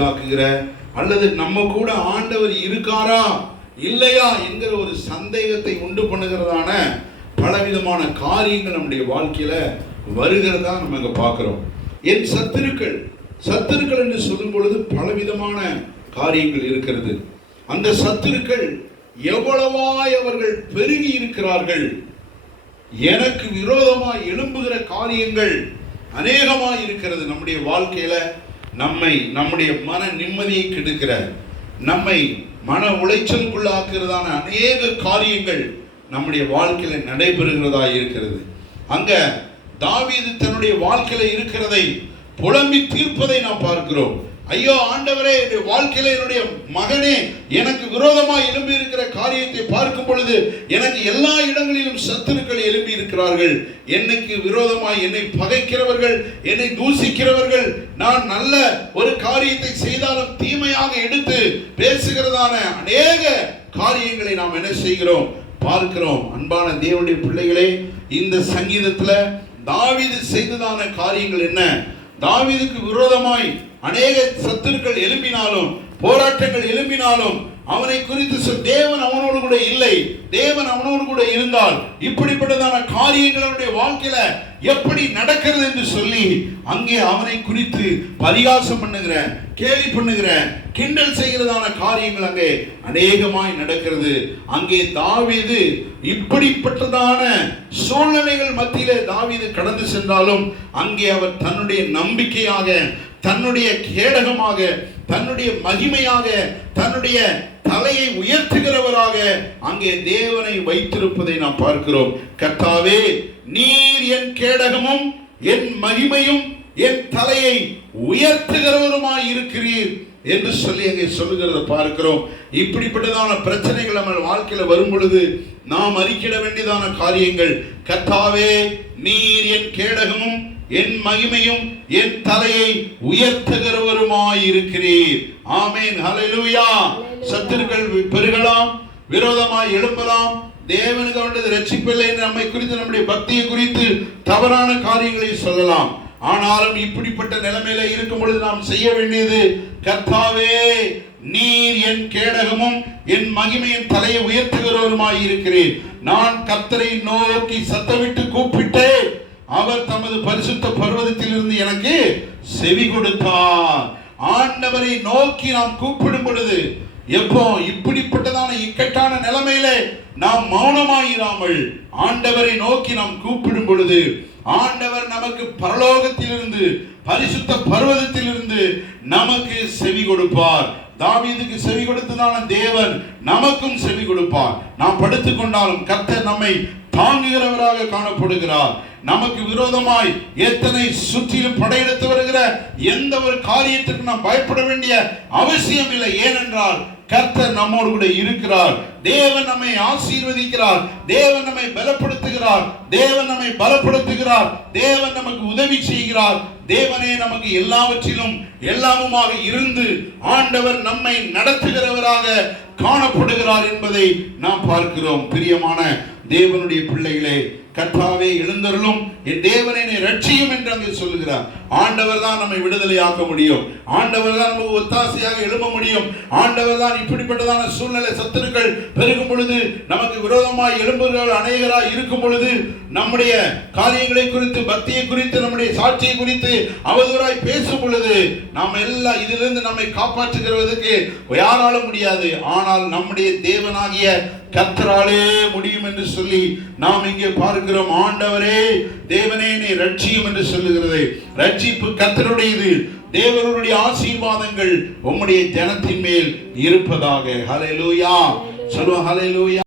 ஆக்குகிற அல்லது நம்ம கூட ஆண்டவர் இருக்காரா இல்லையா என்கிற ஒரு சந்தேகத்தை உண்டு பண்ணுகிறதான பலவிதமான காரியங்கள் நம்முடைய வாழ்க்கையில வருகிறதா நம்ம இங்க பார்க்கிறோம். என் சத்துருக்கள் சத்துருக்கள் என்று சொல்லும் பொழுது பலவிதமான காரியங்கள் இருக்கிறது. அந்த சத்துருக்கள் எவ்வளவாய் அவர்கள் பெருகி இருக்கிறார்கள். எனக்கு விரோதமாய் எழும்புகிற காரியங்கள் அநேகமாய் இருக்கிறது நம்முடைய வாழ்க்கையில. நம்மை நம்முடைய மன நிம்மதியை கெடுக்கிற நம்மை மன உளைச்சலுக்குள்ளாக்குறதான அநேக காரியங்கள் நம்முடைய வாழ்க்கையில நடைபெறுகிறதா இருக்கிறது. அங்க தாவீது தன்னுடைய வாழ்க்கையில இருக்கிறதை புலம்பி தீர்ப்பதை நாம் பார்க்கிறோம். ஐயோ ஆண்டவரே என்னுடைய வாழ்க்கையில என்னுடைய மகனே எனக்கு விரோதமாக எழும்பி இருக்கிற காரியத்தை பார்க்கும் பொழுது எனக்கு எல்லா இடங்களிலும் சத்துருக்கள் எழும்பி இருக்கிறார்கள் என்னைக்கு விரோதமாய் என்னை பகைக்கிறவர்கள் என்னை தூசிக்கிறவர்கள் நான் நல்ல ஒரு காரியத்தை செய்தாலும் தீமையாக எடுத்து பேசுகிறதான அநேக காரியங்களை நாம் என்ன செய்கிறோம்? பார்க்கிறோம். அன்பான தேவனுடைய பிள்ளைகளே இந்த சங்கீதத்துல தாவிது செய்ததான காரியங்கள் என்ன? தாவிதுக்கு விரோதமாய் அநேக சத்துருக்கள் எழும்பினாலும் போராட்டங்கள் எழும்பினாலும் அவனை குறித்து தேவன் அவனோடு கூட இல்லை. தேவன் அவனோடு கூட இருந்தால் இப்படிப்பட்டதான காரியங்கள் அவனுடைய வாழ்க்கையில எப்படி நடக்கிறது என்று சொல்லி அங்கே அவனை குறித்து பரிகாசம் பண்ணுகிற கேலி பண்ணுகிற கிண்டல் செய்கிறதான காரியங்கள் அங்கே அநேகமாய் நடக்கிறது. அங்கே தாவீது இப்படிப்பட்டதான சூழ்நிலைகள் மத்தியிலே தாவீது கடந்து சென்றாலும் அங்கே அவர் தன்னுடைய நம்பிக்கையாக தன்னுடைய கேடகமாக தன்னுடைய மகிமையாக தன்னுடைய தலையை உயர்த்துகிறவராக அங்கே தேவனை வைத்திருப்பதை நாம் பார்க்கிறோம். கர்த்தாவே நீர் என் கேடகமும் என் மகிமையும் என் தலையை உயர்த்துகிறவருமாய் இருக்கிறீர் என்று சொல்லி அங்கே சொல்லுகிறத பார்க்கிறோம். இப்படிப்பட்டதான பிரச்சனைகள் நம்ம வாழ்க்கையில வரும் பொழுது நாம் அறிக்கிட வேண்டியதான காரியங்கள். கத்தாவே நீர் என் கேடகமும் என் மகிமையும் என் தலையை உயர்த்துகிறவருமாய் இருக்கிறீர் ஆமேன். ஹalleluya. சத்துருக்கள் பெருகலாம். விரோதமாய் எழும்பலாம். தேவனுக்கு அவனது ரட்சிப்பில்லை என்று நம்மை குறித்து நம்முடைய பக்தியை குறித்து தவறான காரியங்களை சொல்லலாம். ஆனாலும் இப்படிப்பட்ட நிலைமையில இருக்கும் பொழுது நாம் செய்ய வேண்டியது கர்த்தாவே நீர் என் கேடகமும் என் மகிமையின் தலையை உயர்த்துகிறவருமாய் இருக்கிறேன் நான் கர்த்தரை நோக்கி சத்தமிட்டு கூப்பிட்டேன். அவர் தமது பரிசுத்த பர்வதத்திலிருந்து எனக்கு செவி கொடுத்தார். ஆண்டவரை நோக்கி நாம் கூப்பிடும் பொழுது எப்போ இப்படிப்பட்டதான இக்கட்டான நிலைமையில நாம் மௌனமாயிராமல் ஆண்டவரை நோக்கி நாம் கூப்பிடும் பொழுது ஆண்டவர் நமக்கு பரலோகத்திலிருந்து பரிசுத்த பர்வதத்திலிருந்து நமக்கு செவி கொடுப்பார். தாவீதுக்கு செவி கொடுத்ததான தேவன் நமக்கும் செவி கொடுப்பார். நாம் படுத்துக்கொண்டாலும் கத்தர் கர்த்தர் நம்மை தாங்குகிறவராக காணப்படுகிறார். நமக்கு விரோதமாய் எத்தனை சுற்றிலும் படையெடுத்து வருகிற எந்த ஒரு காரியத்திற்கு நாம் பயப்பட வேண்டிய அவசியம் இல்லை. ஏனென்றால் கர்த்தர் நம்மோடு கூட இருக்கிறார். தேவன் நம்மை ஆசீர்வதிக்கிறார். தேவன் நம்மை பலப்படுத்துகிறார். தேவன் நம்மை பலப்படுத்துகிறார். தேவன் நமக்கு உதவி செய்கிறார். தேவனே நமக்கு எல்லாவற்றிலும் எல்லாமுமாக இருந்து ஆண்டவர் நம்மை நடத்துகிறவராக காணப்படுகிறார் என்பதை நாம் பார்க்கிறோம். பிரியமான தேவனுடைய பிள்ளைகளே கர்த்தாவே எழுந்தருளும். என் தேவனை நீ ரட்சியும் என்று அங்கே சொல்லுகிறார். ஆண்டவர் தான் நம்மை விடுதலை ஆக்க முடியும். ஆண்டவர் தான் நமக்கு ஒத்தாசையாக எழும்ப முடியும். ஆண்டவர் தான் இப்படிப்பட்டதான சூழ்நிலை சத்துருக்கள் பெருகும் பொழுது நமக்கு விரோதமாய் எழும்புகள் அநேகராய் இருக்கும் பொழுது நம்முடைய காரியங்களை குறித்து பக்தியை குறித்து நம்முடைய சாட்சியை குறித்து அவதூறாய் பேசும் பொழுது நாம் எல்லாம் இதிலிருந்து நம்மை காப்பாற்றுகிறதுக்கு யாராலும் முடியாது. ஆனால் நம்முடைய தேவனாகிய கர்த்தராலே முடியும் என்று சொல்லி நாம் இங்கே பார்க்க பார்க்கிறோம் ஆண்டவரே தேவனே நீ ரட்சியும் என்று சொல்லுகிறது. ரட்சிப்பு கர்த்தருடையது. தேவனுடைய ஆசீர்வாதங்கள் உம்முடைய ஜனத்தின் மேல் இருப்பதாக. ஹalleluya. சொல்லுவோம் ஹalleluya.